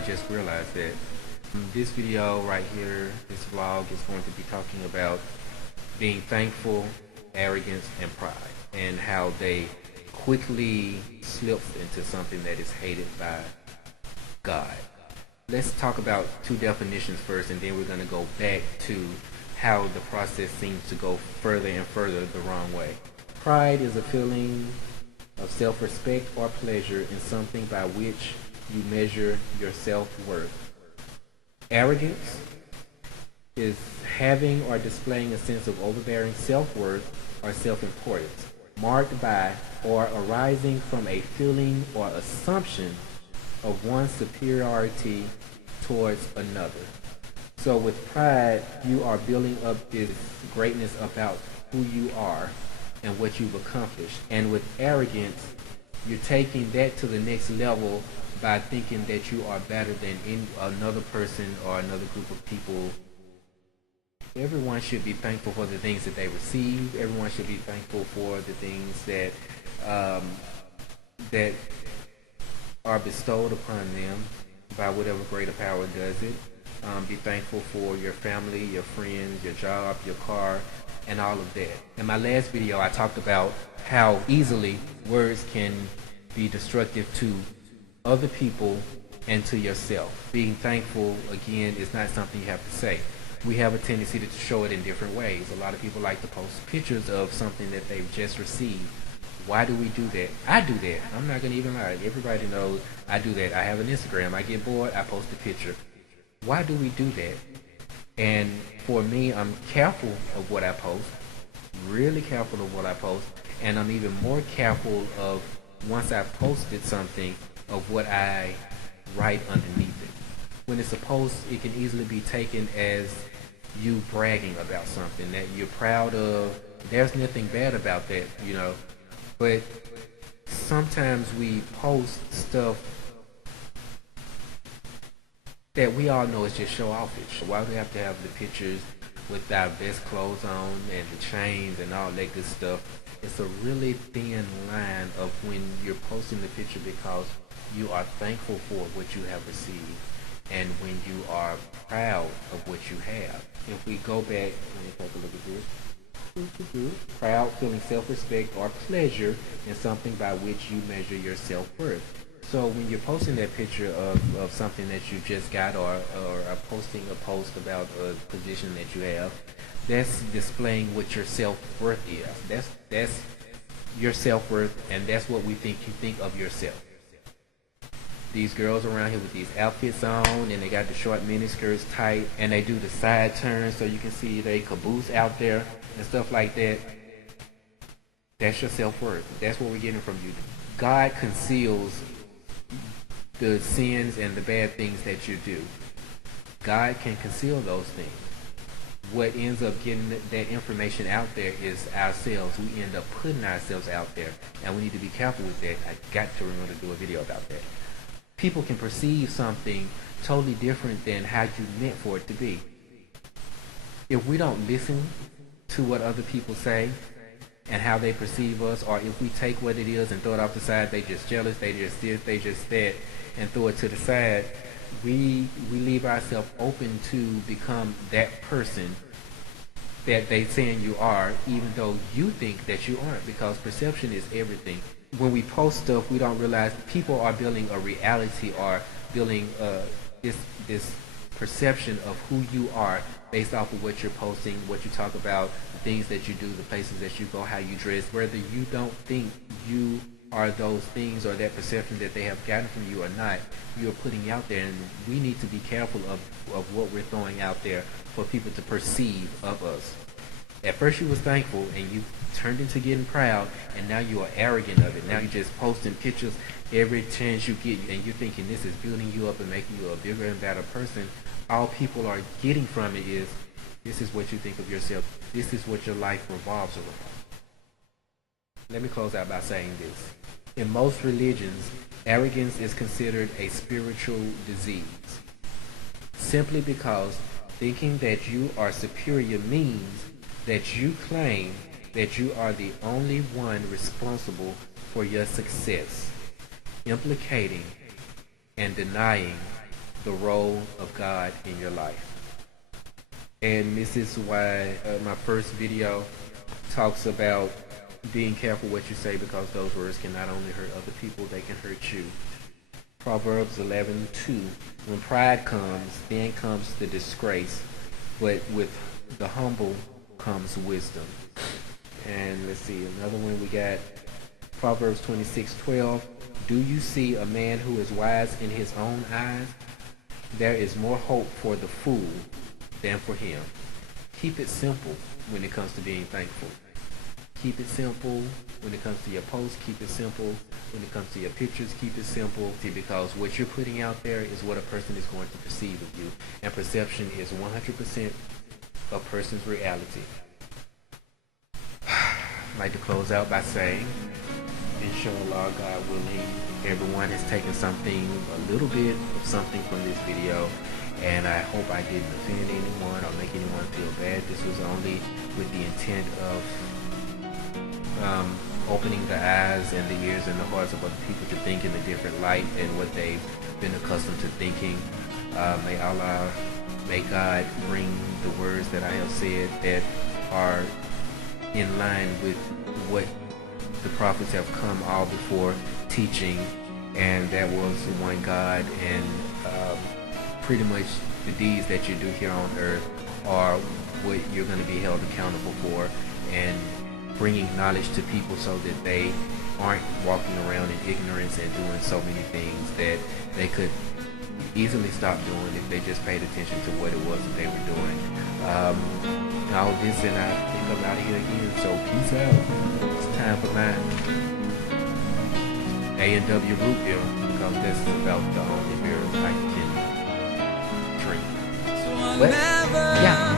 I just realized that this video right here, this vlog, is going to be talking about being thankful, arrogance, and pride, and how they quickly slip into something that is hated by God. Let's talk about two definitions first, and then we're going to go back to how the process seems to go further and further the wrong way. Pride is a feeling of self-respect or pleasure in something by which you measure your self-worth. Arrogance is having or displaying a sense of overbearing self-worth or self-importance, marked by or arising from a feeling or assumption of one's superiority towards another. So with pride, you are building up this greatness about who you are and what you've accomplished. And with arrogance, you're taking that to the next level by thinking that you are better than another person or another group of people. Everyone should be thankful for the things that they receive. Everyone should be thankful for the things that that are bestowed upon them by whatever greater power does it. Be thankful for your family, your friends, your job, your car, and all of that. In my last video, I talked about how easily words can be destructive to other people and to yourself. Being thankful, again, is not something you have to say. We have a tendency to show it in different ways. A lot of people like to post pictures of something that they've just received. Why do we do that? I do that. I'm not going to even lie. Everybody knows I do that. I have an Instagram. I get bored, I post a picture. Why do we do that? And for me, I'm careful of what I post, really careful of what I post, and I'm even more careful of, once I've posted something, of what I write underneath it. When it's a post, it can easily be taken as you bragging about something that you're proud of. There's nothing bad about that, you know. But sometimes we post stuff that we all know is just show offish. Why do we have to have the pictures with our best clothes on and the chains and all that good stuff? It's a really thin line of when you're posting the picture because you are thankful for what you have received and when you are proud of what you have. If we go back, let me take a look at this. Proud, feeling self-respect or pleasure in something by which you measure your self-worth. So when you're posting that picture of something that you just got or are posting a post about a position that you have, that's displaying what your self-worth is. That's your self-worth, and that's what we think you think of yourself. These girls around here with these outfits on, and they got the short mini skirts tight, and they do the side turns so you can see they caboose out there and stuff like that. That's your self-worth. That's what we're getting from you. God conceals the sins and the bad things that you do. God can conceal those things. What ends up getting that information out there is ourselves. We end up putting ourselves out there, and we need to be careful with that. I got to remember to do a video about that. People can perceive something totally different than how you meant for it to be. If we don't listen to what other people say and how they perceive us, or if we take what it is and throw it off the side, they just jealous, they just this, they just that, and throw it to the side, we leave ourselves open to become that person that they saying you are, even though you think that you aren't, because perception is everything. When we post stuff, we don't realize people are building a reality or building this perception of who you are based off of what you're posting, what you talk about, the things that you do, the places that you go, how you dress, whether you don't think you are those things or that perception that they have gotten from you or not, you're putting out there. And we need to be careful of what we're throwing out there for people to perceive of us. At first you was thankful and you turned into getting proud, and now you are arrogant of it. Now you're just posting pictures every chance you get, and you're thinking this is building you up and making you a bigger and better person. All people are getting from it is, this is what you think of yourself. This is what your life revolves around. Let me close out by saying this. In most religions, arrogance is considered a spiritual disease, simply because thinking that you are superior means that you claim that you are the only one responsible for your success, implicating and denying the role of God in your life. And this is why my first video talks about being careful what you say, because those words can not only hurt other people, they can hurt you. Proverbs 11:2. When pride comes, then comes the disgrace, but with the humble comes wisdom. And let's see, another one we got Proverbs 26:12. Do you see a man who is wise in his own eyes? There is more hope for the fool than for him. Keep it simple when it comes to being thankful. Keep it simple when it comes to your posts. Keep it simple when it comes to your pictures. Keep it simple, because what you're putting out there is what a person is going to perceive of you. And perception is 100% a person's reality. I'd like to close out by saying, inshallah, God willing, everyone has taken something, a little bit of something from this video, and I hope I didn't offend anyone or make anyone feel bad. This was only with the intent of opening the eyes and the ears and the hearts of other people to think in a different light and what they've been accustomed to thinking. May God bring the words that I have said that are in line with what the prophets have come all before teaching, and that was one God, and pretty much the deeds that you do here on earth are what you're going to be held accountable for, and bringing knowledge to people so that they aren't walking around in ignorance and doing so many things that they could easily stop doing if they just paid attention to what it was that they were doing. All this, and I think I'm out of here again, so peace out. It's time for my A&W root beer, because this is about the only beer I can drink. What? Yeah.